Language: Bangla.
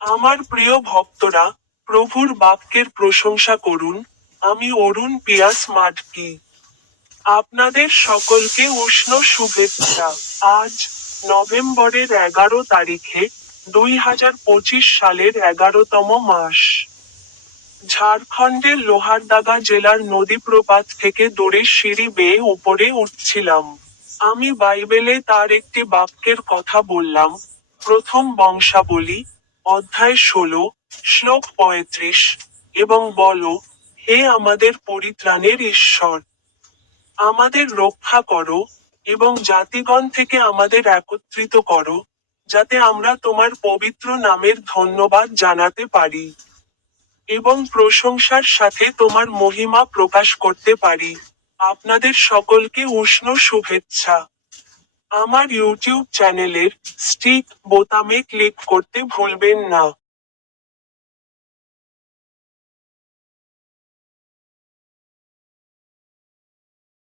আমার প্রিয় ভক্তরা, প্রভুর বাক্যের প্রশংসা করুন। আমি অরুণ পিয়াস মাডকি আপনাদের সকলকে উষ্ণ শুভেচ্ছা। আজ নভেম্বরের এগারো তারিখে দুই হাজার পঁচিশ সালের এগারোতম মাস। ঝাড়খণ্ডের লোহারদাগা জেলার নদীপ্রপাত থেকে দড়ে সিঁড়ি বেয়ে উপরে উঠছিলাম। আমি বাইবেলে তার একটি বাক্যের কথা বললাম। প্রথম বংশাবলী অধ্যায় ষোলো, শ্লোক পঁয়ত্রিশ, এবং বলো, হে আমাদের পরিত্রাণের ঈশ্বর, আমাদের রক্ষা করো এবং জাতিগণ থেকে আমাদের একত্রিত করো, যাতে আমরা তোমার পবিত্র নামের ধন্যবাদ জানাতে পারি, এবং প্রশংসার সাথে তোমার মহিমা প্রকাশ করতে পারি। আপনাদের সকলকে উষ্ণ শুভেচ্ছা। আমার ইউটিউব চ্যানেলের স্টিক বোতামে ক্লিক করতে ভুলবেন না।